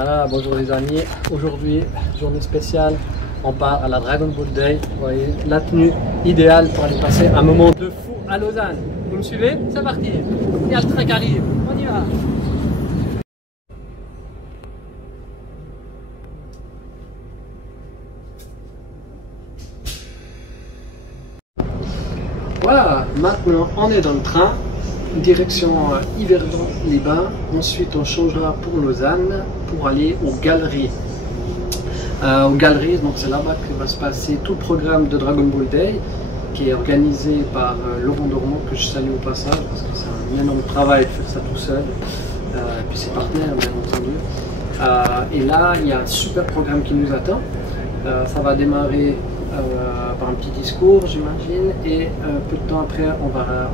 Ah, bonjour les amis, aujourd'hui journée spéciale, on part à la Dragon Ball Day, vous voyez, la tenue idéale pour aller passer un moment de fou à Lausanne. Vous me suivez? C'est parti, il y a le train qui arrive, on y va. Voilà, maintenant on est dans le train, direction Yverdon-les-Bains. Ensuite on changera pour Lausanne pour aller aux Galeries. Aux Galeries, donc c'est là-bas que va se passer tout le programme de Dragon Ball Day qui est organisé par Laurent Dormont, que je salue au passage parce que c'est un énorme travail de faire ça tout seul, et puis ses partenaires bien entendu. Et là il y a un super programme qui nous attend. Ça va démarrer par un petit discours j'imagine, et peu de temps après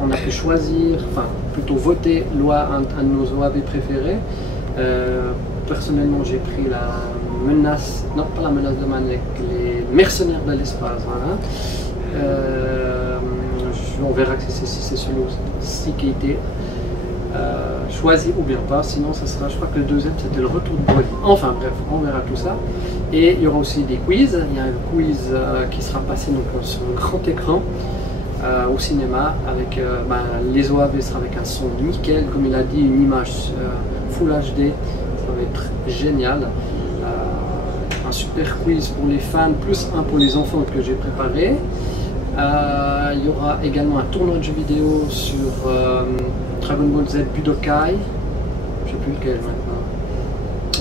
on a pu choisir, enfin plutôt voter un de nos OAV préférés. Personnellement j'ai pris la menace, non pas la menace de Manek, les mercenaires de l'espace, voilà. On verra si c'est celui-ci qui a été choisi ou bien pas, sinon ça sera, je crois que le deuxième c'était le retour de Broly. Enfin bref, on verra tout ça. Et il y aura aussi des quiz, il y a un quiz qui sera passé donc, sur le grand écran au cinéma, avec les OAV sera avec un son nickel, comme il a dit, une image Full HD, ça va être génial. Un super quiz pour les fans, plus un pour les enfants que j'ai préparé. Il y aura également un tournoi de jeux vidéo sur Dragon Ball Z Budokai, je sais plus lequel maintenant.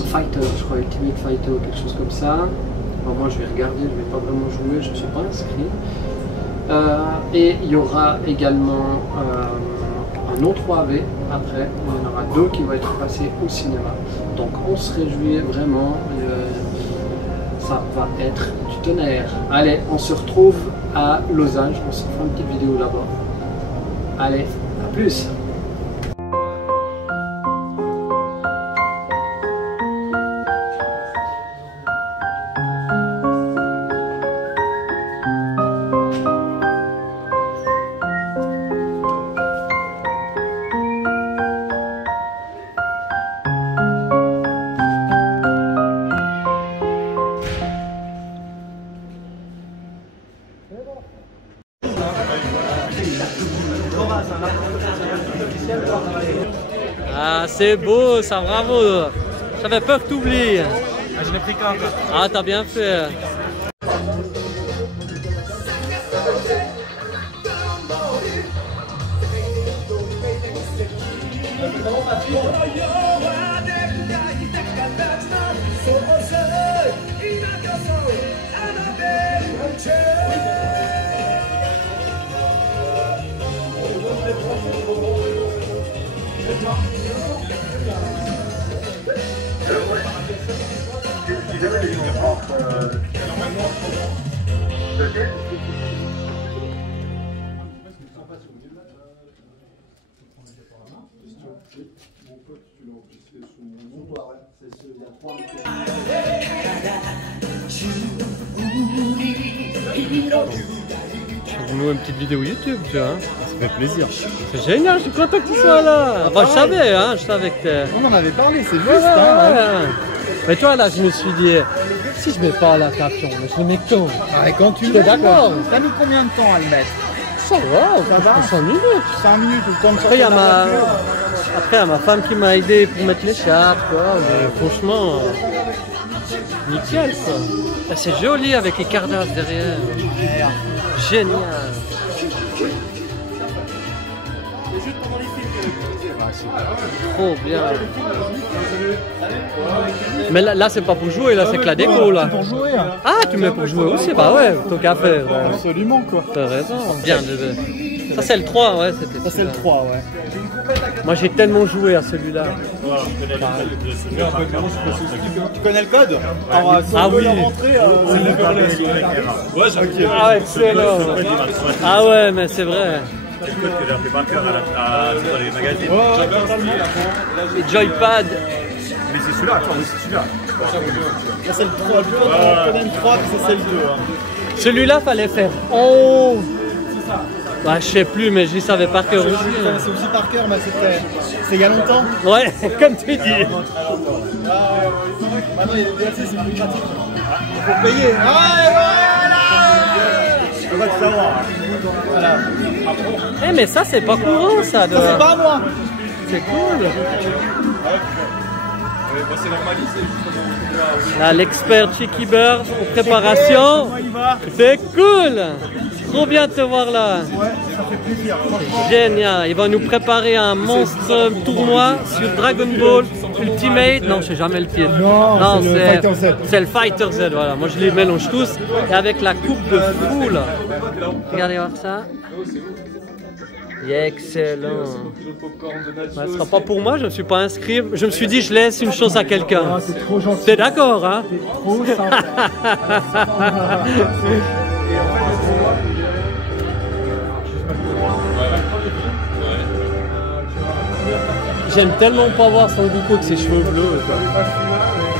Fighter, je crois, Ultimate Fighter ou quelque chose comme ça. Alors moi je vais regarder, je ne vais pas vraiment jouer, je ne suis pas inscrit. Et il y aura également un autre OAV après, il y en aura deux qui vont être passés au cinéma. Donc on se réjouit vraiment, ça va être du tonnerre. Allez, on se retrouve à Lausanne, on se fait une petite vidéo là-bas. Allez, à plus! Ah, c'est beau ça, bravo. J'avais peur que tu oublies. Je l'ai pris quand même. Ah, t'as bien fait. Nous une petite vidéo YouTube, tu vois. Ça fait plaisir. C'est génial, je suis content que tu sois là. Enfin, je savais que t'es... On en avait parlé, c'est juste. Ouais. Mais toi là, je me suis dit, si je mets pas la caption, mais je le mets quand? Ah, et quand tu es d'accord. T'as mis combien de temps à le mettre? Ça va, 5 minutes. 5 minutes, le temps de Après, il y a ma femme qui m'a aidé pour mettre l'écharpe, quoi. Mais franchement, nickel, quoi. Ah, c'est joli avec les cardasses derrière. Génial. Trop bien. Mais là c'est pas pour jouer, là c'est que la déco là. Pour jouer. Ah, tu mets pour jouer aussi, bah ouais, ton café. Ouais. Absolument quoi. T'as raison. Bien, ça c'est le 3, ouais, c'était. Ça c'est le 3, ouais. Moi j'ai tellement joué à celui-là. Tu connais le code? Ah oui. Ah excellent. Ah ouais, mais c'est vrai. C'est le code que j'ai fait par cœur dans les magazines. Les joypad. Mais c'est celui-là, attends, oui, c'est celui-là. Là c'est le 3, du coup on connaît le 3, c'est le 2. Celui-là fallait faire. Oh. Bah, je sais plus, mais je savais par cœur aussi. C'est aussi par cœur, mais c'était il y a longtemps. Ouais, comme tu dis. Maintenant, il y a des DLC, c'est plus pratique. Il faut payer. On va le savoir. Voilà. Eh, mais ça, c'est pas courant, ça. De... Ça, c'est pas à moi. C'est cool. C'est normalisé justement. Là, l'expert Cheeky Bird en préparation. C'est cool. Trop bien de te voir là. Ouais, ça fait plaisir. Franchement. Génial. Il va nous préparer un monstre tournoi sur Dragon Ball Ultimate. Non, je sais jamais le titre. Non, c'est le Fighter Z. Voilà, moi je les mélange tous. Et avec la coupe de fou là. Regardez voir ça. Excellent. Ce sera pas pour moi, je ne me suis pas inscrit. Je me suis dit, je laisse une chance à quelqu'un. C'est trop gentil. T'es d'accord, hein? Trop sympa. J'aime tellement pas voir Son Goku avec ses cheveux bleus.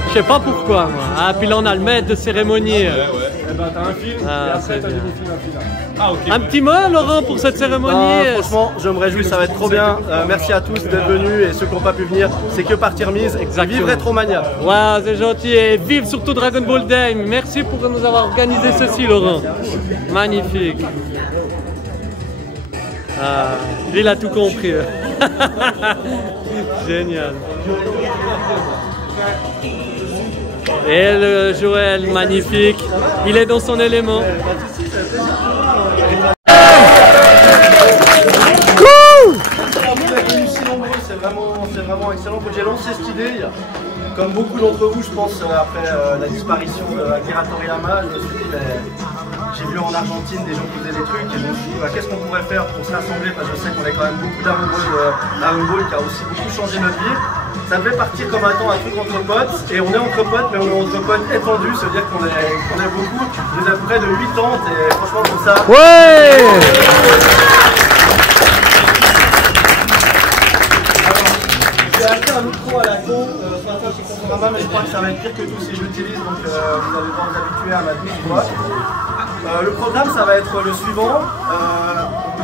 Je sais pas pourquoi, moi. Ah, puis là, on a le maître de cérémonie. Eh ben, t'as un film, Ah, et après, c'est t'as bien. des films à finir. Ah, ok. Un petit mot, Laurent, pour cette cérémonie. Franchement, je me réjouis, ça va être trop bien. Merci à tous d'être venus et ceux qui n'ont pas pu venir, c'est que partie remise. Exactement. Vive Retromania. Ouais, c'est gentil. Et vive surtout Dragon Ball Day. Merci pour nous avoir organisé ceci, Laurent. Magnifique. Ah, il a tout compris. Génial. Et le Joël, magnifique. Il est dans son élément. C'est vraiment excellent. Quand j'ai lancé cette idée, comme beaucoup d'entre vous, je pense, après la disparition de Akira Toriyama, je me suis dit, j'ai vu en Argentine des gens qui faisaient des trucs et je me suis dit, qu'est-ce qu'on pourrait faire pour se rassembler, parce que je sais qu'on est quand même beaucoup d'amoureux de Dragon Ball qui a aussi beaucoup changé notre vie. Ça devait partir comme un truc entre potes, et on est entre potes, mais on est entre potes étendus, ça veut dire qu'on est beaucoup. Nous avons près de 8 ans, et franchement pour ça. Ouais! J'ai acheté un micro à la con ce matin chez Conforama, mais je crois que ça va être pire que tous ces jeux que j'utilise, donc vous allez devoir vous habituer à ma douce voix. Le programme, ça va être le suivant.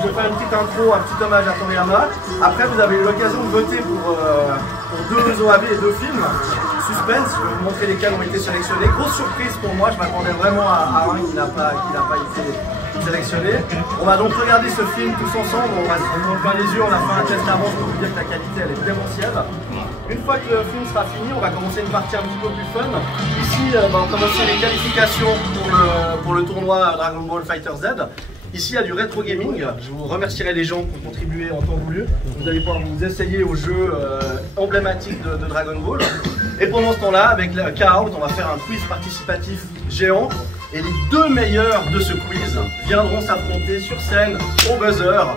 Je vais faire une petite intro, un petit hommage à Toriyama. Après, vous avez eu l'occasion de voter pour 2 OAV et 2 films. Suspense, je vais vous montrer lesquels ont été sélectionnés. Grosse surprise pour moi, je m'attendais vraiment à un qui n'a pas été sélectionné. On va donc regarder ce film tous ensemble, on va se prendre plein les yeux, on a fait un test avant pour vous dire que la qualité elle est démentielle. Une fois que le film sera fini, on va commencer une partie un petit peu plus fun. Ici, on va commencer les qualifications pour le tournoi Dragon Ball Fighter Z. Ici, il y a du rétro gaming. Je vous remercierai les gens qui ont contribué en temps voulu. Vous allez pouvoir vous essayer aux jeux emblématiques de Dragon Ball. Et pendant ce temps-là, avec le K-Out, on va faire un quiz participatif géant. Et les 2 meilleurs de ce quiz viendront s'affronter sur scène au buzzer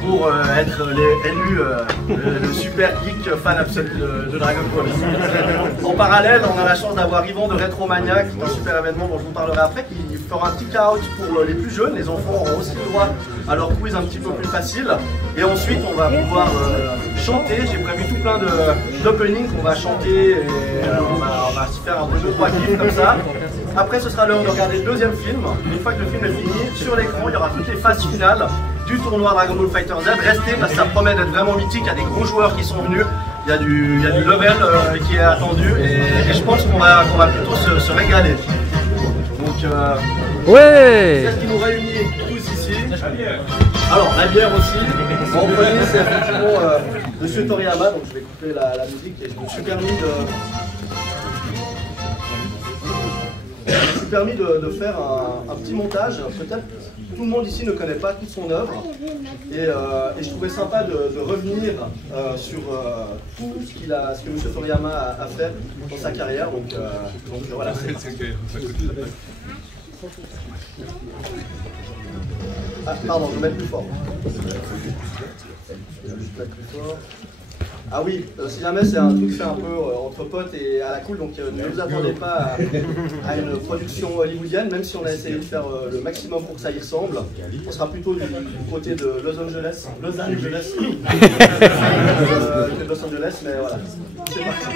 pour être les élus le super geek fan absolu de Dragon Ball. En parallèle, on a la chance d'avoir Yvan de Retromania, qui est un super événement dont je vous parlerai après, qui fera un petit K-Out pour les plus jeunes. Les enfants auront aussi le droit à leur quiz un petit peu plus facile. Et ensuite, on va pouvoir chanter. J'ai prévu tout plein d'openings qu'on va chanter et on va se faire un peu 2-3 clips comme ça. Après, ce sera l'heure de regarder le deuxième film. Une fois que le film est fini, sur l'écran, il y aura toutes les phases finales du tournoi Dragon Ball Fighter Z. Restez parce que ça promet d'être vraiment mythique. Il y a des gros joueurs qui sont venus. Il y a du level qui est attendu. Et je pense qu'on va plutôt se régaler. Donc, ouais! c'est ce qui nous réunit tous ici. Alors, la bière aussi. En premier, c'est effectivement Monsieur Toriyama. Donc, je vais couper la musique et je me suis permis de faire un petit montage. Peut-être tout le monde ici ne connaît pas toute son œuvre et je trouvais sympa de revenir sur tout ce que M. Toriyama a fait dans sa carrière. Donc voilà. Ah, pardon, je vais mettre plus fort. Ah oui, si jamais c'est un truc fait un peu entre potes et à la cool, donc ne vous attendez pas à une production hollywoodienne, même si on a essayé de faire le maximum pour que ça y ressemble. On sera plutôt du côté de Los Angeles que Los Angeles, mais voilà, c'est parti.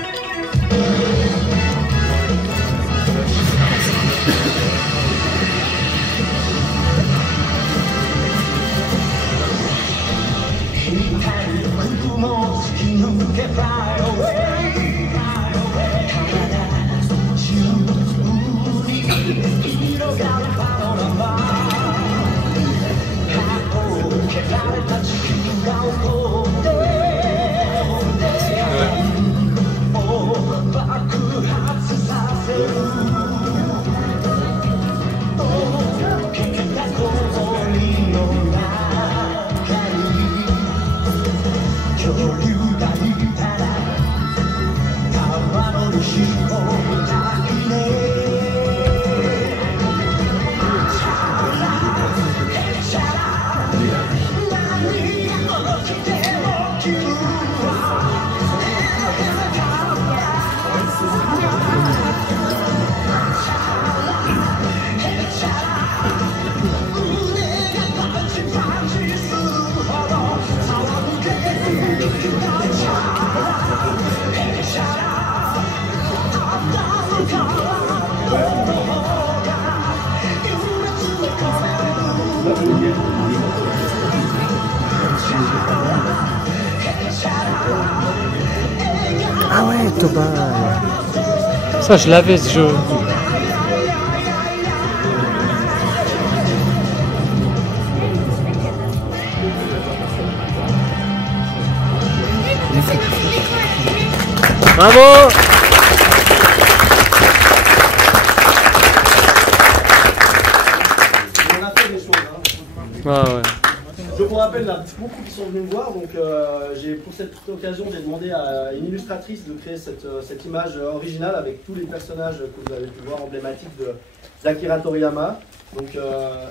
Ah ouais, Tobal. Ça, je l'avais ce jeu. Bravo! On a fait des choses. Hein. Ah ouais. Je vous rappelle, là, beaucoup qui sont venus me voir, donc pour cette occasion, j'ai demandé à une illustratrice de créer cette image originale avec tous les personnages que vous avez pu voir emblématiques d'Akira Toriyama. Donc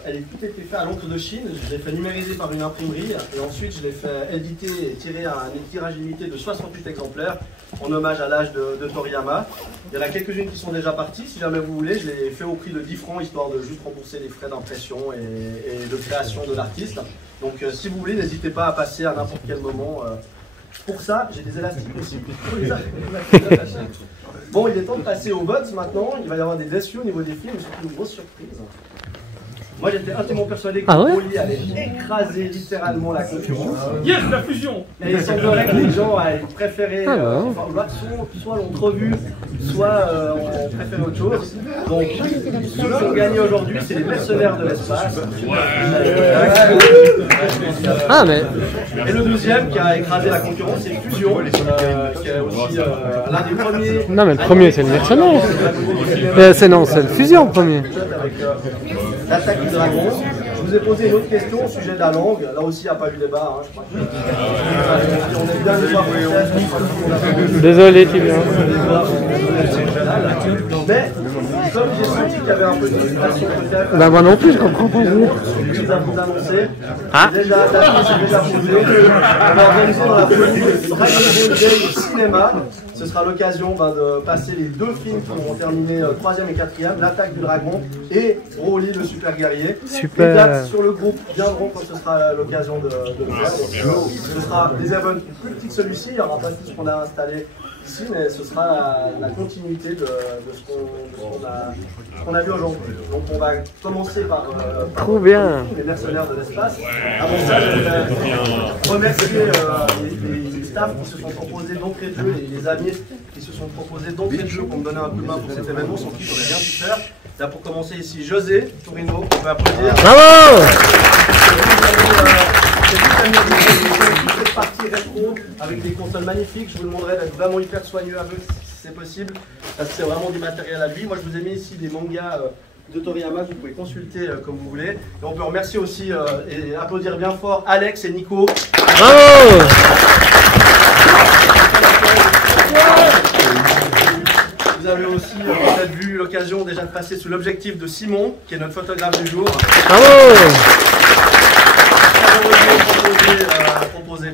elle est tout été faite à l'encre de Chine, je l'ai fait numériser par une imprimerie et ensuite je l'ai fait éditer et tirer un tirage limité de 68 exemplaires en hommage à l'âge de Toriyama. Il y en a quelques-unes qui sont déjà parties, si jamais vous voulez, je l'ai fait au prix de 10 francs histoire de juste rembourser les frais d'impression et de création de l'artiste. Donc si vous voulez, n'hésitez pas à passer à n'importe quel moment. Pour ça, j'ai des élastiques aussi. Bon, il est temps de passer aux votes maintenant. Il va y avoir des déçus au niveau des films, surtout une grosse surprise. Moi, j'étais intimement persuadé que Broly allait écraser littéralement la concurrence. Yes, la fusion! Et il semblerait que les gens aient préféré, soit l'ont trop vu, soit ont préféré autre chose. Donc, ceux qui ont gagné aujourd'hui, c'est les mercenaires de l'espace. Ah, mais. Et le deuxième qui a écrasé la concurrence, c'est Fusion, qui est aussi l'un des premiers. Non, mais le premier, c'est le mercenaire. C'est le fusion, le premier. Avec l'attaque du dragon. Je vous ai posé une autre question au sujet de la langue. Là aussi, il n'y a pas eu débat. Hein, je crois. On est bien l'histoire française. Désolé, Tibia. Mais, comme j'ai senti qu'il y avait un peu de frustration peut-être. Bah, moi non plus, je comprends pas. Je vous annoncer. Ah. C'est déjà posé. On va organiser dans la folie le Dragon Ball Day au cinéma. Ce sera l'occasion de passer les deux films qui vont terminer 3e et 4e, l'attaque du dragon et Broly le super guerrier. Super. Les dates sur le groupe viendront quand ce sera l'occasion de le faire. Ce sera des events plus petits que celui-ci, il n'y aura pas tout ce qu'on a installé ici, mais ce sera la continuité de ce qu'on a vu aujourd'hui. Donc on va commencer par les mercenaires de l'espace. Avant ça, je vais remercier les staffs qui se sont proposés d'entrée de jeu et les amis qui se sont proposés d'entrée de jeu pour me donner un coup de main pour cet événement, sans qui j'aurais rien pu faire. Là pour commencer ici, José Torino, on peut applaudir. Bravo! Cette partie rétro avec des consoles magnifiques, je vous demanderai d'être vraiment hyper soigneux avec si c'est possible, parce que c'est vraiment du matériel à lui. Moi je vous ai mis ici des mangas de Toriyama que vous pouvez consulter comme vous voulez. Et on peut remercier aussi et applaudir bien fort Alex et Nico. Bravo! Vous avez aussi peut-être vu l'occasion déjà de passer sous l'objectif de Simon, qui est notre photographe du jour. Bravo! Proposé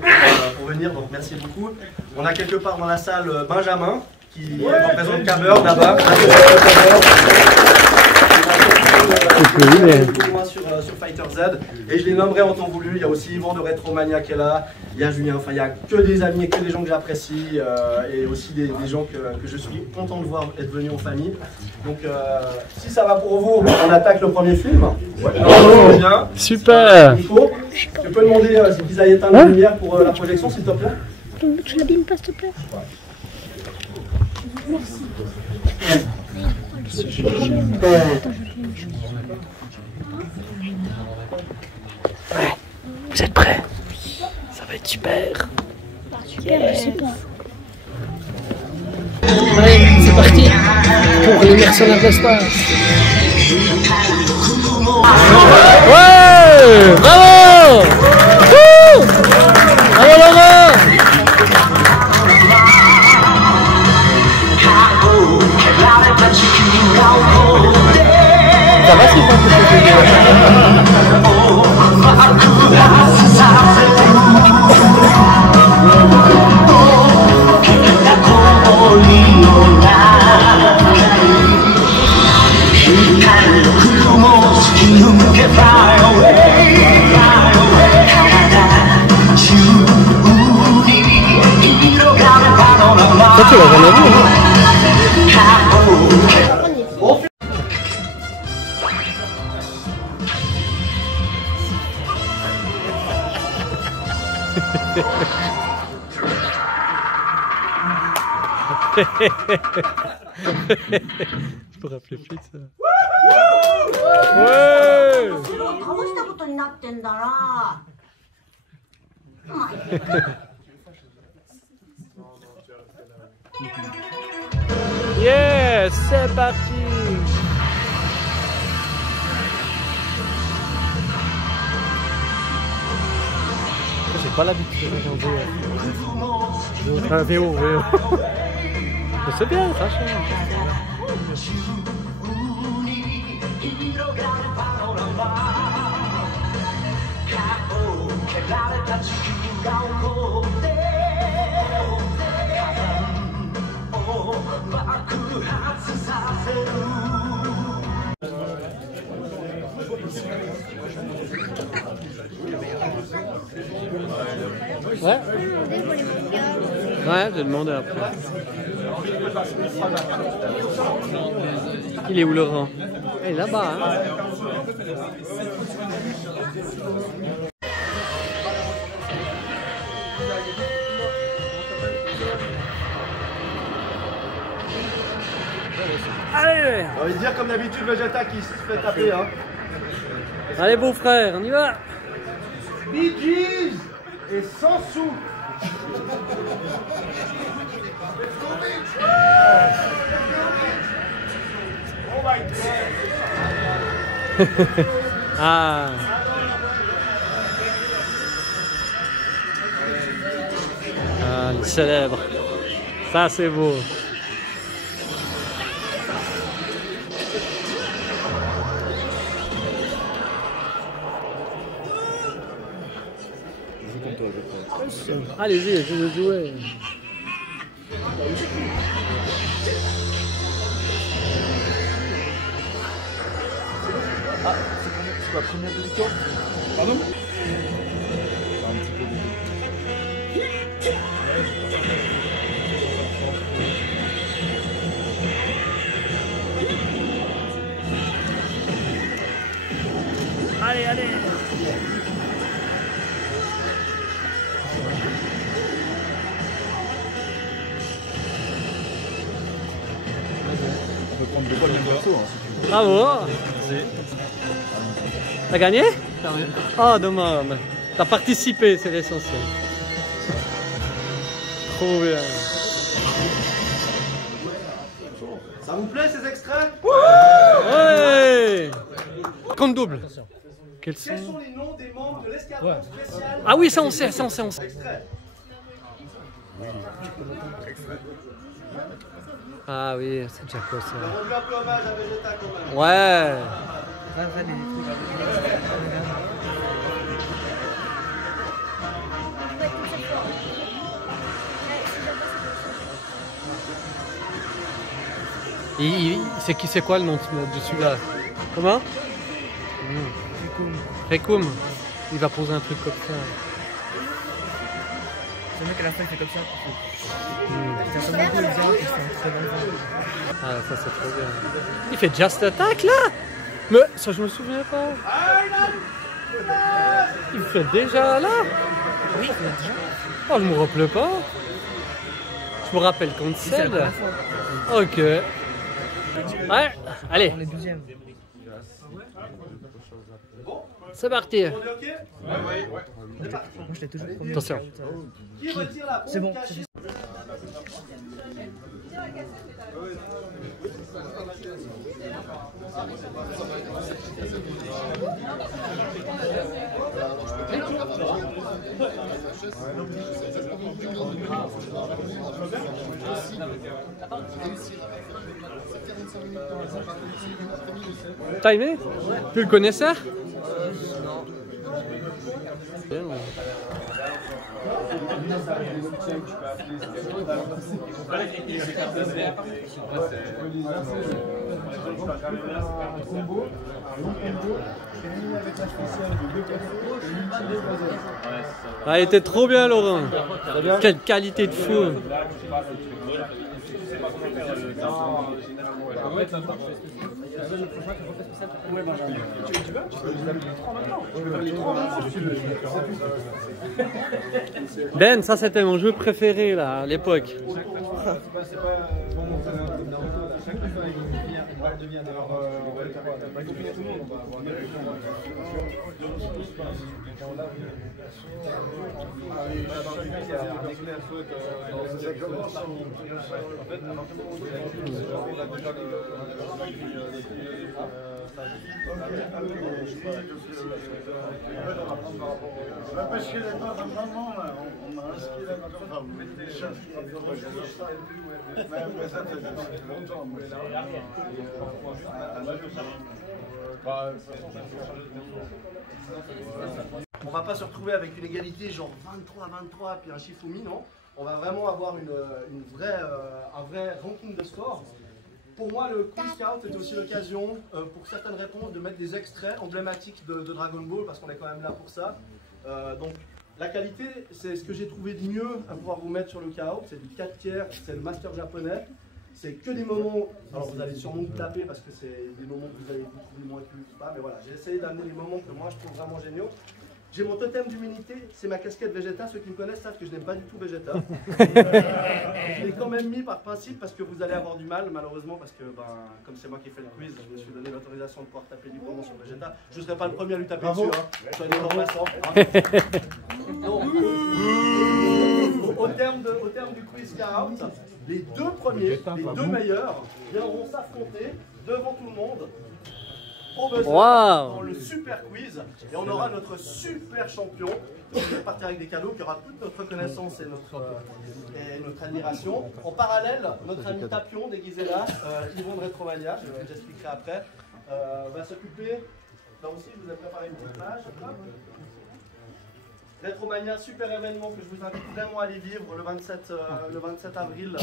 pour venir, donc merci beaucoup. On a quelque part dans la salle Benjamin, qui représente Caber là-bas. sur Fighter Z. Et je les nommerai en temps voulu. Il y a aussi Yvan de Retromania qui est là. Il y a Julien. Enfin, il y a que des amis et que des gens que j'apprécie. Et aussi des gens que je suis content de voir être venus en famille. Donc, si ça va pour vous, on attaque le premier film. Ouais. Bien. Super. Nico, tu peux demander qu'ils aillent éteindre la lumière pour la projection, s'il te plaît. Tu l'abîmes pas, s'il te plaît. Merci. Ouais, vous êtes prêts? Ça va être super. Super, je sais pas. Allez, c'est parti pour les mercenaires de l'espace. Ouais, bravo! Wouh! Bravo Laurent! Ça va si on ça tu l'as jamais vu, hein? Je peux rappeler plus de ça. Ouais! Yes, c'est parti! J'ai pas l'habitude de regarder un VO. Mais c'est bien, ça change. Ouais. Ouais, je vais demander après. Il est où Laurent? Il est là-bas, hein. Allez! J'ai envie de dire comme d'habitude Vegeta qui se fait taper, hein. Allez beau frère, on y va! Bee Gees et sans sous. Oh my God. Ah! Ah, le célèbre. Ça c'est beau. Allez-y, je vais jouer. Ah, c'est la première de l'histoire. Pardon? Allez, allez! On peut prendre deux fois le même perso, hein, si tu veux. Bravo! T'as gagné? Oh, dommage. T'as participé, c'est l'essentiel. Trop bien. Ça vous plaît ces extraits? Ouais! Compte double. Quels Quels sont... sont les noms des membres de l'escadron spécial? Ah oui, ça on sait, ça on sait, on sait. Extrait. Ah oui, c'est déjà quoi On a ça? rendu un peu hommage à Vegeta quand même. Ouais! C'est quoi le nom de celui-là? Comment? Rekoum. Il va poser un truc comme ça. C'est vrai qu'à la fin il fait comme ça. Ah, ça c'est trop bien. Il fait Just Attack là? Mais ça je me souviens pas. Il fait déjà là? Oui, il fait déjà. Oh, je me rappelle pas. Je me rappelle contre celle. Ok. Ouais, allez. On est 12e. C'est parti. On est ok? Moi je l'ai toujours premier. Attention. Qui retire la pompe? C'est bon. cachée? T'as aimé? Tu le connaissais? Non. Ah, il était trop bien, Laurent. Quelle qualité de fou. Ben, ça c'était mon jeu préféré là, à l'époque. Parce que là, vraiment, on m'a inscrit là, enfin, vous mettez les choses. Mais ça fait longtemps. On va pas se retrouver avec une égalité genre 23-23 puis un Shifumi, non. On va vraiment avoir un vrai ranking de score. Pour moi, le Quiz Scout était aussi l'occasion, pour certaines réponses, de mettre des extraits emblématiques de Dragon Ball, parce qu'on est quand même là pour ça. Donc, la qualité, c'est ce que j'ai trouvé de mieux à pouvoir vous mettre sur le K.O. C'est du 4 tiers, c'est le master japonais. C'est que des moments, alors vous allez sûrement vous taper parce que c'est des moments que vous allez vous trouver moins plus ou pas, mais voilà, j'ai essayé d'amener les moments que moi je trouve vraiment géniaux. J'ai mon totem d'humilité, c'est ma casquette Vegeta. Ceux qui me connaissent savent que je n'aime pas du tout Vegeta. Je l'ai quand même mis par principe parce que vous allez avoir du mal, malheureusement, parce que comme c'est moi qui ai fait le quiz, je me suis donné l'autorisation de pouvoir taper librement sur Vegeta. Je ne serai pas le premier à lui taper dessus, hein. Soyez information. Au terme du quiz K.O., les deux premiers, les deux meilleurs, viendront s'affronter devant tout le monde. Au buzzer, dans le super quiz, et on aura notre super champion qui va partir avec des cadeaux, qui aura toute notre reconnaissance et notre admiration. En parallèle, notre ami Tapion, déguisé là, Yvon de Retromania, je vous expliquerai après, va s'occuper. Là aussi, je vous ai préparé une petite page. Retromania, super événement que je vous invite vraiment à aller vivre le 27 avril.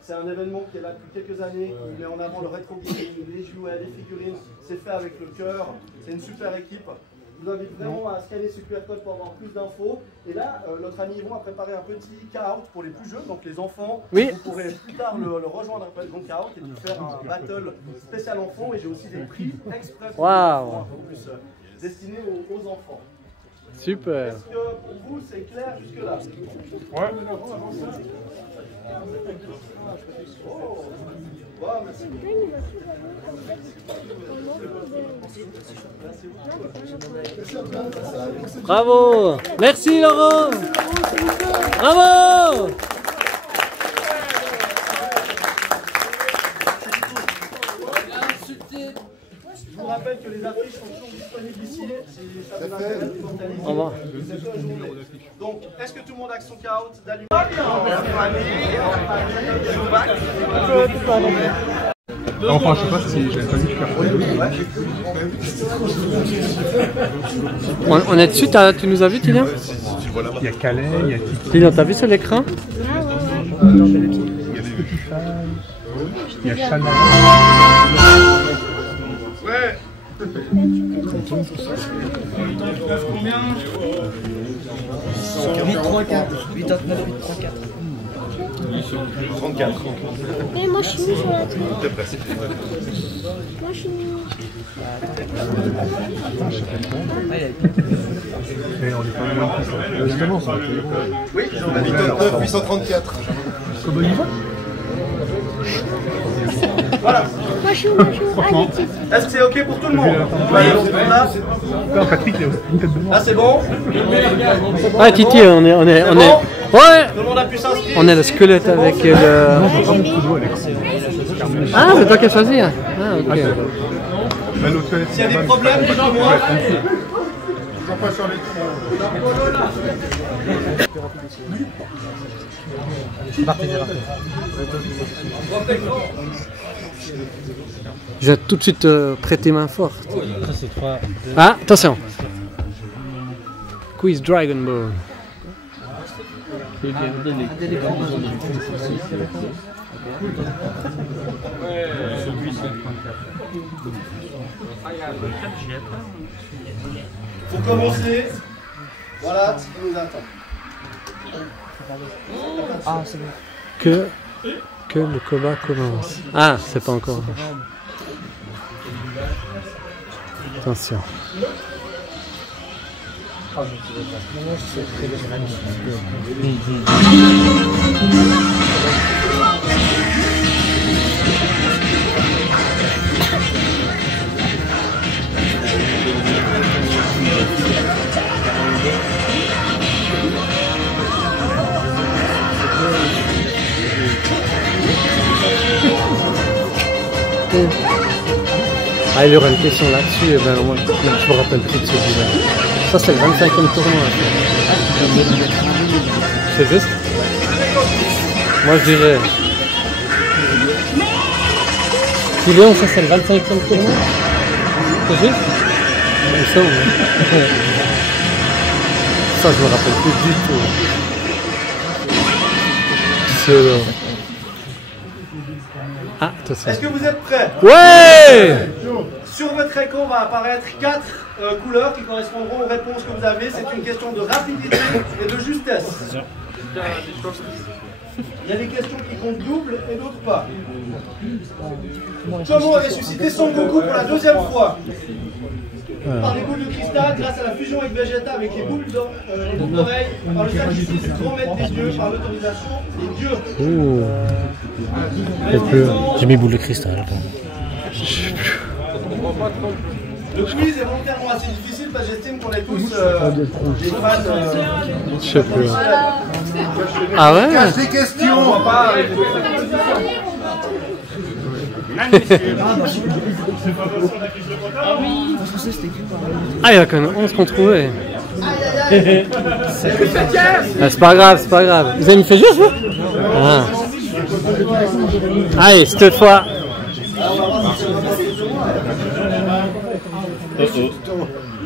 C'est un événement qui est là depuis quelques années, qui met en avant le rétro gaming, les jouets, les figurines. C'est fait avec le cœur, c'est une super équipe. Je vous invite vraiment à scanner ce QR code pour avoir plus d'infos. Et là, notre ami Yvon a préparé un petit K.O. pour les plus jeunes, donc les enfants. Oui. Vous pourrez plus tard le rejoindre après le grand K.O. et lui faire un battle spécial enfant. Et j'ai aussi des prix exprès pour un peu plus destinés aux enfants. Super. Est-ce que pour vous c'est clair jusque-là? Ouais. Oh. Wow, merci. Bravo. Merci Laurent. Bravo. Je vous rappelle que les affiches sont toujours disponibles ici. Si ça vous intéresse, au revoir. Donc, est-ce que tout le monde a son K.O. d'allumer? Enfin, je sais pas si j'ai pas vu faire. On est dessus, tu nous as vu, Kylian? Il y a Calais, il y a Titi. Kylian, t'as vu sur l'écran? Il y a Chana. Ouais. Combien 34. Mais moi je suis nulle sur la tête. Moi je suis nulle. Et on est pas loin. Justement, ça va être Oui, 89, 834. voilà. Moi je suis nulle. Franchement. Allez, Est-ce que c'est ok pour tout le monde? Allez, on fait là. Non, Patrick, il a une tête de mort. Là c'est bon? Ah, Titi, on est. Ouais! Tout le monde a pu s'inscrire? On est le squelette avec le. Ah, c'est toi qui as choisi? Ah, ok. Là, l'autre toilette, S'il y a des problèmes, dites-moi. Ils sont pas sur les trous. Je vais tout de suite prêter main forte. Ah, attention. Quiz Dragon Ball. Pour commencer, voilà ce qui nous attend. Que le combat commence. Ah, c'est pas encore. Attention. Ah, il y aura une question là-dessus, et ben moi, je me rappelle plus de celui-là. Ça, c'est le 25e tournoi. C'est juste? Moi, je dirais. Kylian, ça, c'est le 25e tournoi? C'est juste? Il semble. Ça, je me rappelle plus du tout. C'est... Ah, attention. Est-ce que vous êtes prêts? Ouais! Sur votre écran va apparaître 4 couleurs qui correspondront aux réponses que vous avez. C'est une question de rapidité et de justesse. Il y a des questions qui comptent double et d'autres pas. Comment ressusciter Son Goku pour la deuxième fois? Par les boules de cristal, grâce à la fusion avec Vegeta, avec les boules d'oreilles, par le sacrifice du grand maître des dieux, par l'autorisation des dieux. J'ai mis boule de cristal. Le quiz est volontairement assez difficile parce que j'estime qu'on est tous des fans. Je sais plus. Ah ouais? Cache des questions. Ah, il y a quand même 11 qu'on trouvait. C'est pas grave, c'est pas grave. Vous avez mis fait juste, vous? Ah. Allez, cette fois.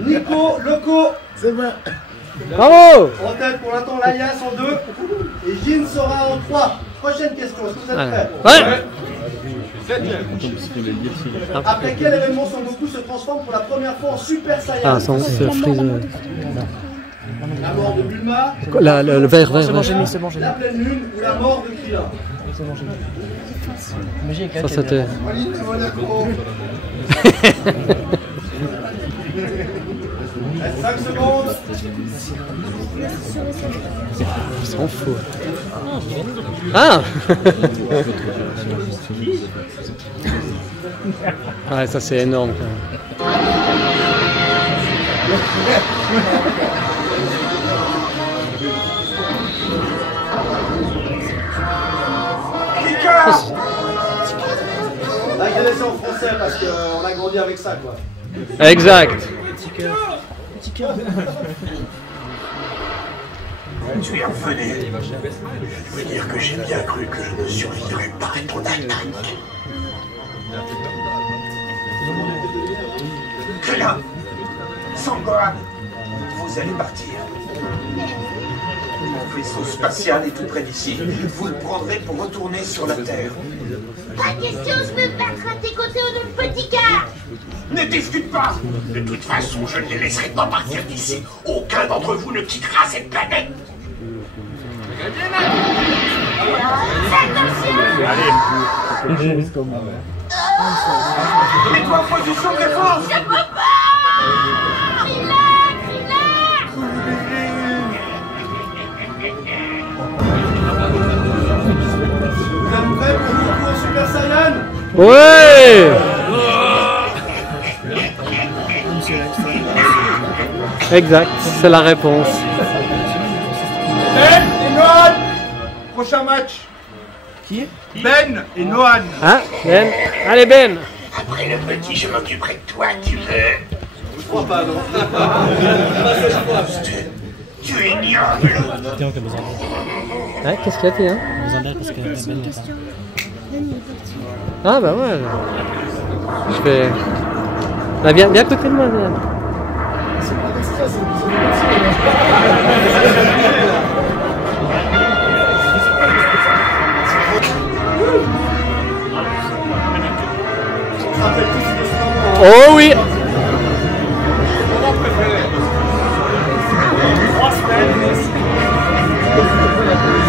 Nico, Loco, C'est bon. Bravo! en tête pour l'instant, l'Alias en 2 et Jin sera en 3. Prochaine question, est-ce que vous êtes prêts? Ouais! Après quel événement Son Goku se transforme pour la première fois en Super Saiyan? Ah, c'est Freezer. La mort de Bulma, Le vert, vert, vert. la pleine lune ou la mort de Krillin? Ça, c'était. Walid de Monaco. 5 secondes. Ils s'en fout. Ah! Ouais, ça c'est énorme quand même. Regardez ça en français parce qu'on a grandi avec ça quoi. Exact. Tu es revenu. Je veux dire que j'ai bien cru que je ne survivrais pas à ton attaque. Krillin, Sangohan, vous allez partir. Mon vaisseau spatial est tout près d'ici. Vous le prendrez pour retourner sur la Terre. Pas question, je me battre à tes côtés au nom de petit gars. Ne discute pas. De toute façon, je ne les laisserai pas partir d'ici. Aucun d'entre vous ne quittera cette planète. Mets-toi en position de défense. Je peux pas. Vous êtes prêts pour le cours Super Saiyan? Ouais. Exact, c'est la réponse. Ben et Nohan. Prochain match. Qui? Ben et Nohan. Hein, Ben? Allez, Ben. Après le petit, je m'occuperai de toi, tu veux. Je crois pas, non. Tu es ignoble. Ouais, qu'est-ce qu'il y a, t'es, hein? C'est une question. Denis est parti. Ah, bah ouais. Je vais. Bah, viens à côté de moi, viens. Oh oui!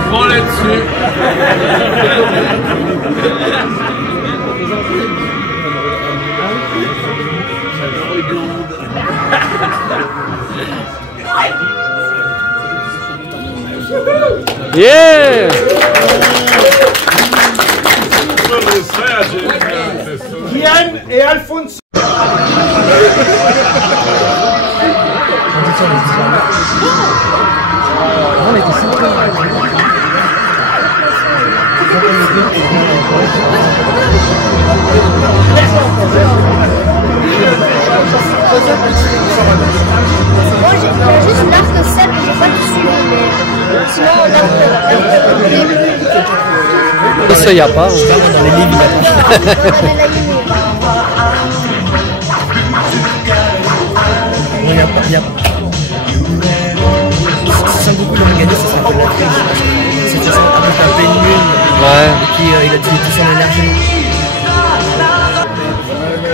Prends là-dessus. Yeah! Kian et Alphonse. Moi j'ai juste l'arc 7, j'ai pas tout suivi, mais sinon l'arc Ça y a pas. Dans les livres, il n'y a pas. Si Sangoku l'aurait gagné, ça serait un peu de la triche. C'est un peu un pleine lune. Ouais. Et puis il a utilisé toute son énergie.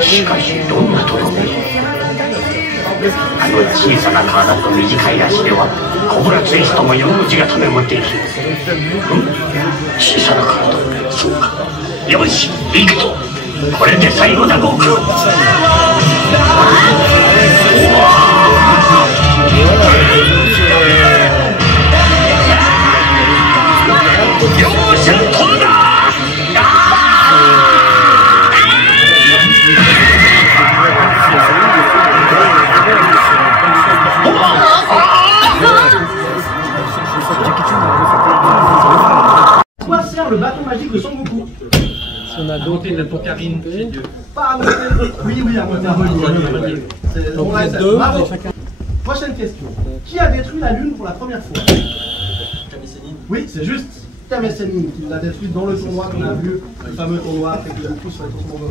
しかしどんなところにあの小さな体と短い足ではコブラツイストも4文字が種持っている。小さな体、そうか。よし、行くぞ。これで最後だ、悟空。両者飛んだ。À quoi sert le bâton magique de Son Goku? On a doté de la Pokarine, c'est Dieu. Pas à monter. Oui, à monter un relier. Donc les deux, bravo. Prochaine question. Qui a détruit la Lune pour la première fois? Oui, c'est juste Kame Sennin qui l'a détruite dans le tournoi qu'on a vu, le fameux tournoi avec le Goku sur les tournoi.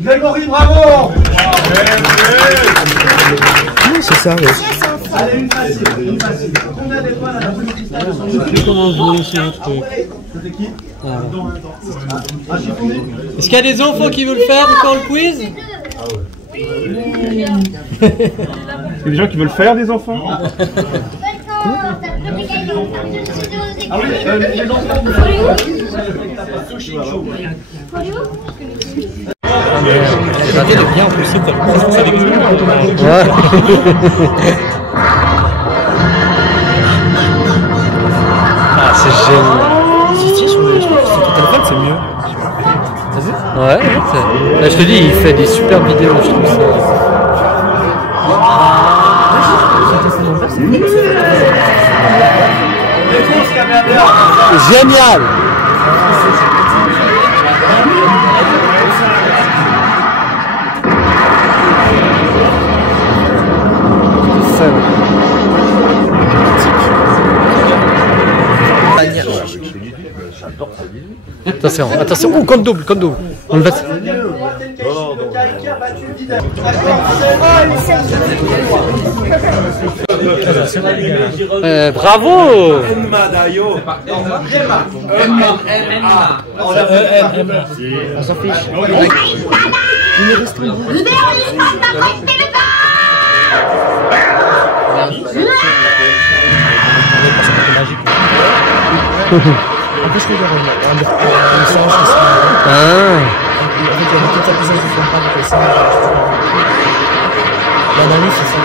Grégory, bravo! C'est ça, oui. Allez, une facile, une facile. Combien d'étoiles à la boule de cristal de Son Goku? Comment jouer sur un truc? C'était qui? Ah, Shifumi? Est-ce qu'il y a des enfants qui veulent faire encore le quiz? Il y a des gens qui veulent faire des enfants. Ah oui, les enfants, vous J'ai raté de bien en plus, quoi. Ouais. Ah, c'est génial. Si, sur le téléphone, c'est mieux. T'as vu? Ouais, là, je te dis, il fait des super vidéos, je trouve ça. Génial! Attention, attention, oh, compte double, compte double. On le va. Bravo! On s'en fiche. Il me reste un bout. En plus, regarde, un singe aussi. En fait, il y a toute la puissance de son bras avec le singe. La dernière, c'est ça.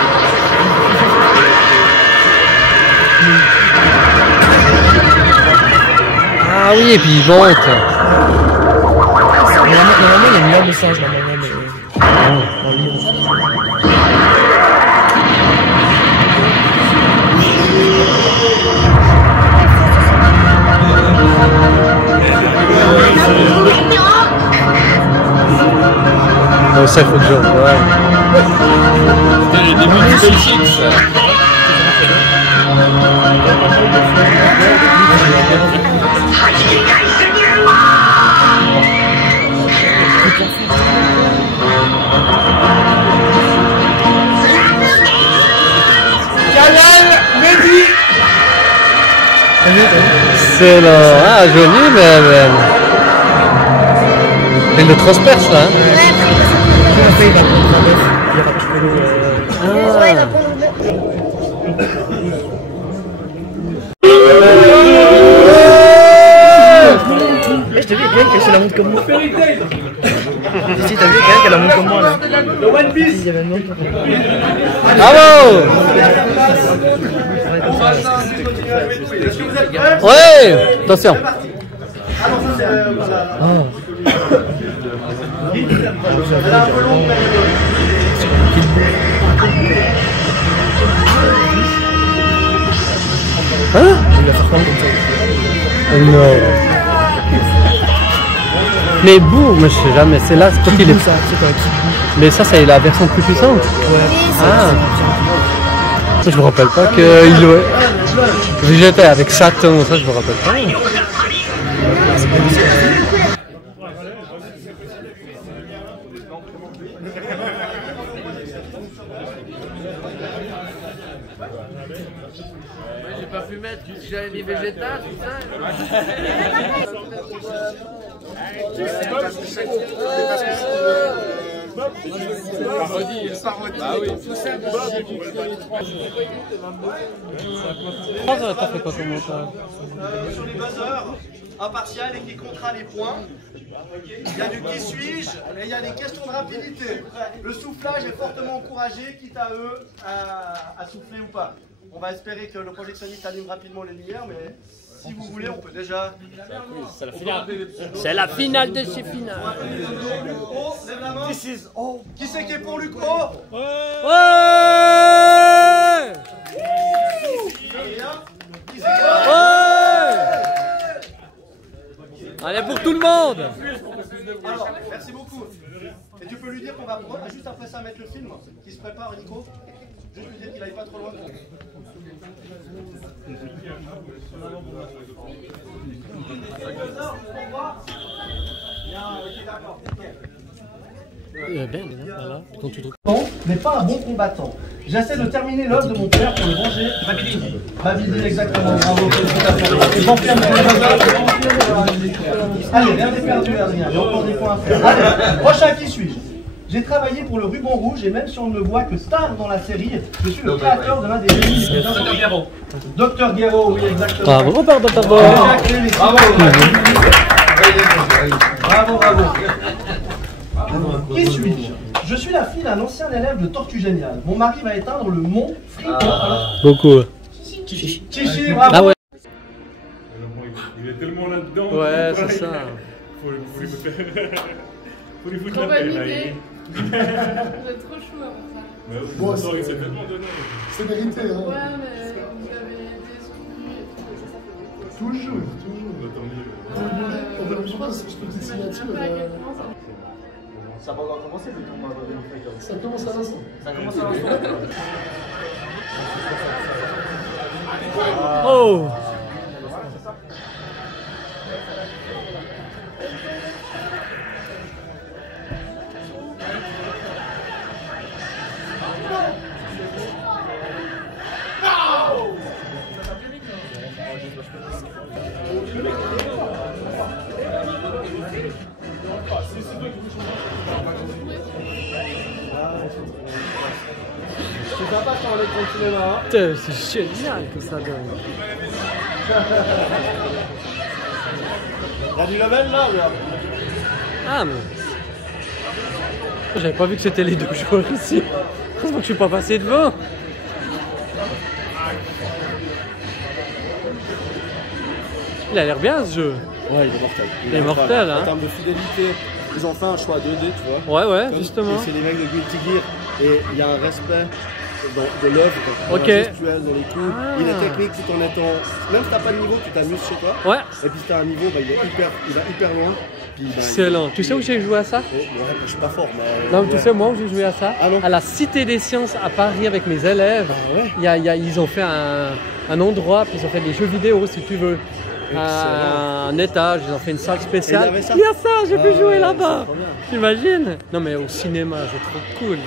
Ah oui, et puis il monte. Normalement, il y a une lame de singe, normalement, mais... en livre. Oh, ça, il faut que je revoie. J'ai des mots spécifiques, ça. C'est là. Ah, joli même. Il le transperce là. Hein. Après, il va prendre un œuf. Il va je t'ai vu, quelqu'un qui a la montre comme moi. Si, t'as vu quelqu'un qui a la montre comme moi là. Le One Piece. Il y avait une montre. Bravo. Est-ce que vous êtes prêts? Ouais. Attention. Alors ça c'est elle a un peu long, mais Hein? Il va faire comme ça. Non. Mais bouh, moi je sais jamais, c'est là, c'est quand il est... Ça, c'est pas un kibou. Mais ça, c'est la version plus puissante. Ouais. Ah. Je me rappelle pas qu'il jouait. J'étais avec Satan, ça je me rappelle pas. J'ai pas pu mettre du génie végétal, tout ça. T'as fait quoi comme montage? sur les buzzers impartial et qui comptera les points. Il y a du qui suis-je et il y a des questions de rapidité. Le soufflage est fortement encouragé, quitte à eux à souffler ou pas. On va espérer que le projectionniste allume rapidement les lumières, mais si vous voulez, on peut déjà... C'est la finale. C'est la finale de ces finales. Oh, lève la main. Qui c'est qui est pour Luc? Oh, Ouais. qui c'est qui Ouais. Allez pour tout le monde. Alors, merci beaucoup. Et tu peux lui dire qu'on va juste après ça mettre le film, qui se prépare, Nico. Juste lui dire qu'il aille pas trop loin. Mais pas un bon combattant. J'essaie de terminer l'œuvre de mon père pour le venger. Babidi, exactement. Bravo. Et j'enferme pour les Allez, rien n'est perdu, Adrien. J'ai encore des points à faire. Allez, prochain qui suis-je? J'ai travaillé pour le Ruban Rouge et même si on ne me voit que star dans la série, je suis le créateur de l'un des génies les plus importants. Docteur Guéraud, oui, exactement. Bravo, pardon, pardon. Bravo, bravo. Qui suis-je? Je suis la fille d'un ancien élève de Tortue Géniale. Mon mari va éteindre le mont Fripon. Beaucoup. Chichi, bravo. Ah ouais. Il est tellement là-dedans. Ouais, c'est ça. Faut lui foutre Trop la paix, bonne là. idée. Vous êtes trop chaud avant ça. Mais bon, il s'est tellement donné. C'est mérité, hein. Ouais, mais vous avez été soutenu et tout, ça fait beaucoup. Toujours. On veut Je pense je peux te que signature. pas à quel point ça. Ça va encore commencer le tournoi. Ça commence à l'instant. Ça commence à l'instant. Oh. pas sur un écran de cinéma. Hein. Putain, c'est génial que ça donne. Il y a du level là, regarde. Ah, mais. J'avais pas vu que c'était les deux joueurs ici. Heureusement que je suis pas passé devant. Il a l'air bien ce jeu. Ouais, il est mortel. Il est mortel, hein. En termes de fidélité, ils ont fait un choix 2D, tu vois. Ouais, ouais, Comme, justement. C'est les mecs de Guilty Gear et il y a un respect de l'œuvre, dans Ok. la gestuelle, dans les coups. Il est technique tout en étant. Même si t'as pas de niveau, tu t'amuses chez toi. Ouais. Et puis si t'as un niveau, bah, il va hyper loin. Puis, bah, Excellent. Tu sais où j'ai joué à ça? Ouais, je suis pas fort, mais. Non, tu sais, moi où j'ai joué à ça? Ah non. À la Cité des Sciences à Paris avec mes élèves. Ah ouais. Ils ont fait un endroit, puis ils ont fait des jeux vidéo si tu veux. Un étage, ils ont fait une salle spéciale. Et il y avait ça? Il y a ça, j'ai pu jouer ouais, là-bas. c'est trop bien. T'imagines? Non, mais au cinéma, c'est trop cool.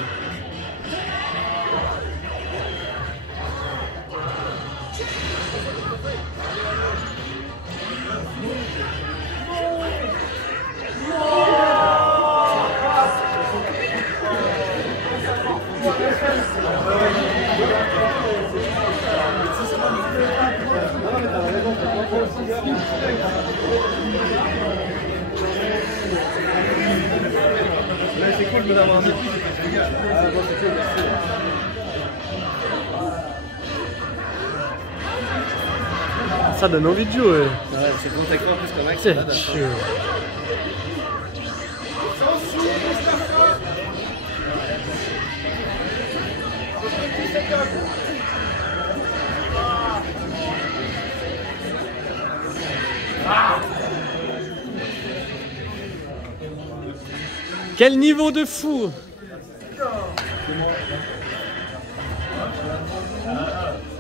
C'est cool d'avoir un équipe. Ça donne envie de jouer. Ouais, c'est bon écran en plus qu'on a que C'est ça. chaud. Quel niveau de fou!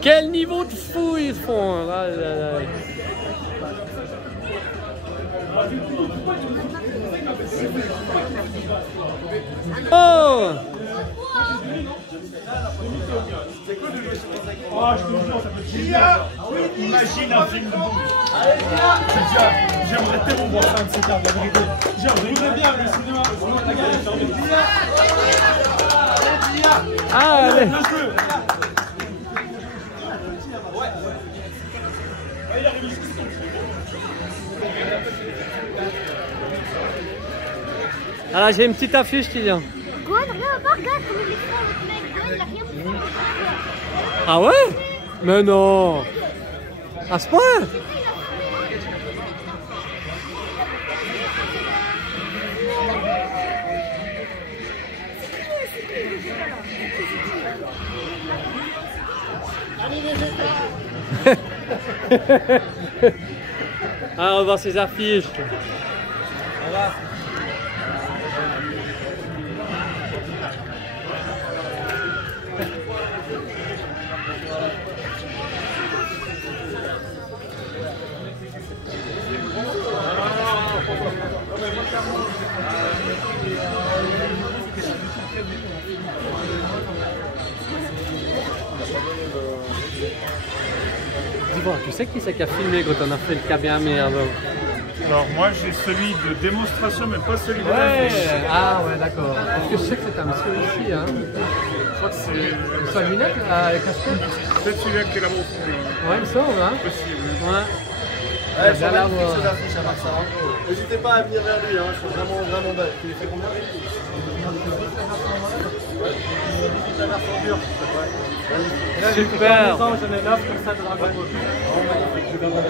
Quel niveau de fou ils font! Là, là, là. Oh! Oh, je te jure, ça peut te imagine un film de boue. J'aimerais tellement voir ça, un de ces cartes, la vérité. Je voudrais bien le cinéma. Ah, allez! Alors j'ai une petite affiche, Kylian. Quoi? Regarde comme il est fort le mec. Il a rien fait. Ah ouais? Mais non! À ce point? Ah, on va voir ses affiches. Dis-moi, tu sais qui c'est qui a filmé quand on a fait le Kamehameha avant? Alors moi j'ai celui de démonstration mais pas celui de Ouais, l'affiche. ah ouais, d'accord. Parce que je sais que c'est un monsieur ici, hein. Je crois que c'est Sans lunettes, avec casquette. peut-être celui-là qui est là-bas au fond. Ouais, il me semble, hein. Possible. Ouais. Ouais, elles sont Bien là, magnifiques moi. ces affiches à Marsa. N'hésitez pas à venir vers lui, hein. Elles sont vraiment, vraiment belles. Tu les fais combien? Super. J'en ai 9 comme ça de Dragon Ball.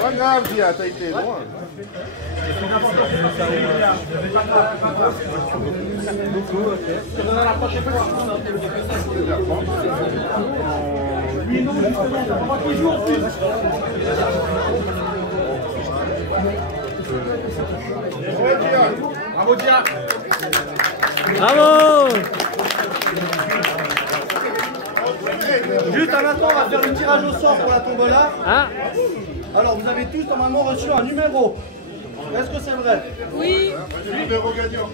Pas grave, Dia, t'as été loin. Bravo, Dia! Bravo! Juste à l'instant, on va faire le tirage au sort pour la tombola. Ah, Alors, vous avez tous normalement reçu un numéro. Est-ce que c'est vrai? Oui, Le numéro gagnant.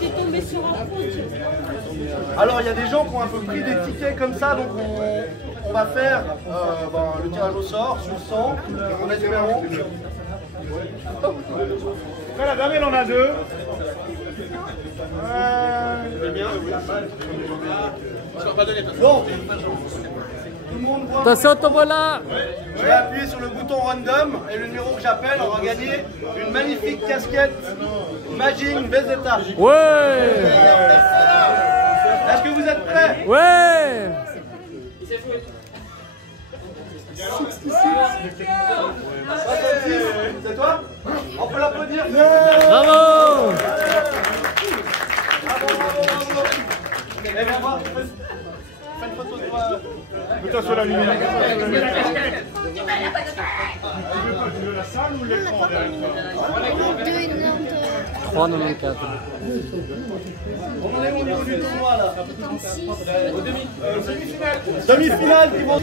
t'es tombé sur un compte. Alors, il y a des gens qui ont un peu pris des tickets comme ça, donc on va faire le tirage au sort sur 100, en espérant. Après, la dame, elle en a 2. Bon. Tout le monde voit. Attention, tombola. Je vais appuyer sur le bouton random et le numéro que j'appelle, on va gagner une magnifique casquette Magin Bezeta. Ouais. Est-ce que vous êtes prêts? Ouais. C'est toi? On peut l'applaudir. Bravo. Eh bien, voir. Fais une photo de toi. Mets-toi sur la lumière. Tu veux la salle ou l'écran derrière toi? 3,94. On en est au niveau du tournoi là. Demi-finale qui vont.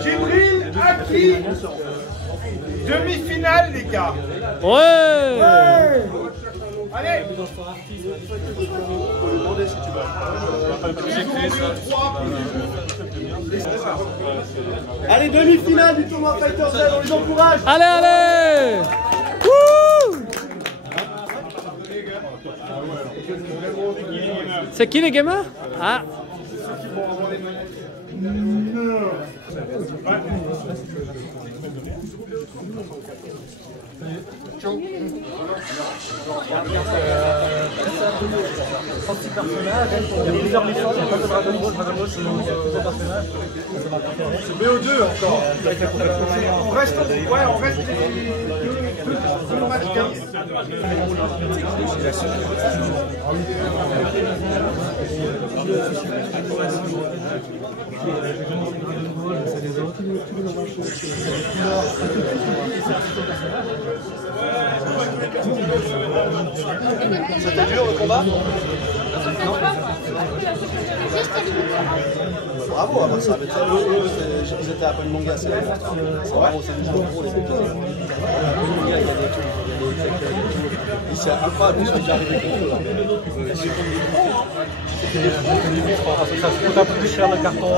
Djibril Haki. Demi-finale, les gars. Ouais. Allez. Allez, demi-finale du tournoi Fighter Z, on les encourage. Allez, allez. Wouh. C'est qui les gamers? Ah. BO2 encore. On reste les deux matchs 15. C'était dur le combat? Bravo, ça avait très bien. Ils étaient à peine manga, c'est bravo, c'est des gens gros, les mecs. Il y a des trucs, c'est incroyable ce qui est arrivé contre eux. Ça se coûte un peu plus cher le carton.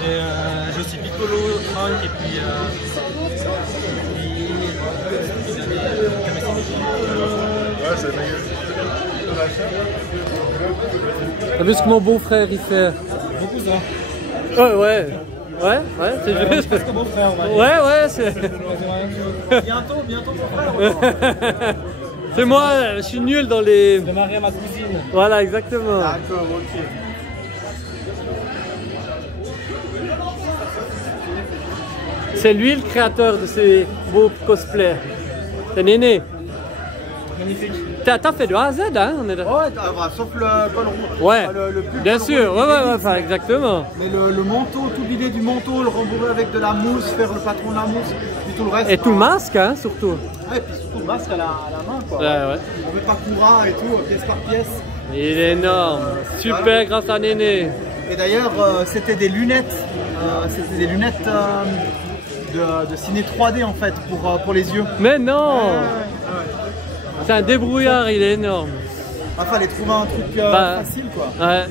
Et j'ai aussi Piccolo, Frank et puis t'as vu ce que mon beau-frère il fait? Beaucoup ça. Ouais, c'est juste. Presque beau frère, on va dire. Ouais, c'est. Bientôt mon frère. C'est moi, je suis nul dans les. Je marie à ma cousine. Voilà, exactement. D'accord, ok. C'est lui le créateur de ces beaux cosplays. C'est Néné. Magnifique. T'as fait de A à Z, hein? On est là. Ouais, sauf le col rond. Ouais, Le pull bien col sûr, rond, ouais, enfin, exactement. Mais le manteau, tout l'idée du manteau, le rembourrer avec de la mousse, faire le patron de la mousse, puis tout le reste. Et tout le masque, hein, surtout. Ouais, et puis surtout le masque à la main, quoi. Ouais. On met pas courant et tout, pièce par pièce. Il est énorme. Super grâce à Néné. Et d'ailleurs, c'était des lunettes. De ciné 3D en fait, pour les yeux. Mais non. C'est un débrouillard, il est énorme. Il fallait trouver un truc facile, quoi. Ouais.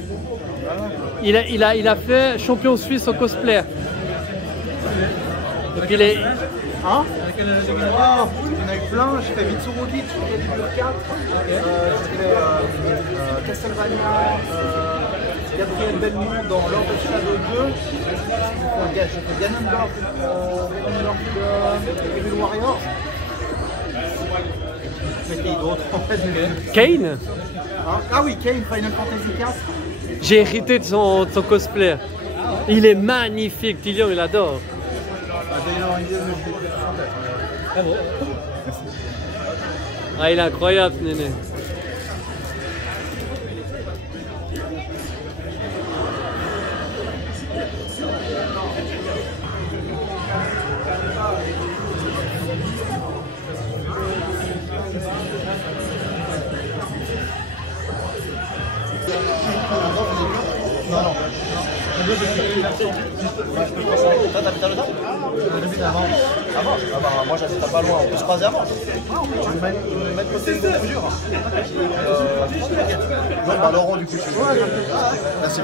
Il a fait champion suisse au cosplay. Et puis les... Hein? Il y en a eu plein, j'ai fait Mitsurugi, j'ai fait Double 4, j'ai fait Castlevania, Gabriel Belmont dans Lord of Shadow 2, j'ai fait Ganondorf, Evil Warriors. Mais qui d'autre en fait? Kane? Ah oui, Kane, Final Fantasy 4. J'ai hérité de son cosplay. Il est magnifique, Tillion, il adore. Ah, il est incroyable, ce Néné. Non. Toi, t'habites à Lausanne? J'habite avant. Avant? Ah bah, moi, j'habite à pas loin. On peut se croiser avant. Tu veux mettre côté une bonne mesure? Non, bah, Laurent, du coup, tu veux. Merci.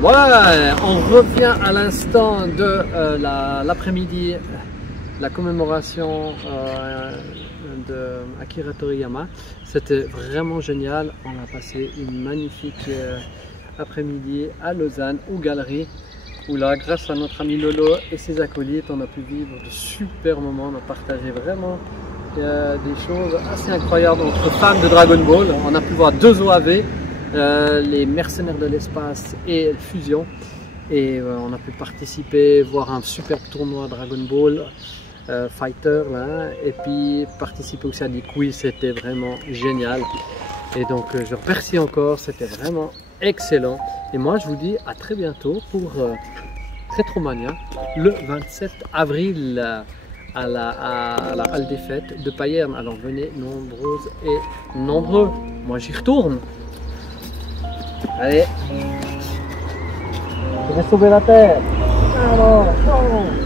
Voilà, on revient à l'instant de l'après-midi, la commémoration de Akira Toriyama. C'était vraiment génial, on a passé une magnifique après-midi à Lausanne, aux Galeries, où là, grâce à notre ami Lolo et ses acolytes, on a pu vivre de super moments, on a partagé vraiment des choses assez incroyables entre fans de Dragon Ball. On a pu voir 2 OAV, les mercenaires de l'espace et Fusion, et on a pu participer, voir un super tournoi Dragon Ball Fighter là, et puis participer aussi à des quiz. C'était vraiment génial, et donc je remercie encore, c'était vraiment excellent, et moi je vous dis à très bientôt pour Retromania le 27 avril à la halle des fêtes de Payerne. Alors venez nombreuses et nombreux, moi j'y retourne. Allez, je vais sauver la terre. Alors, non.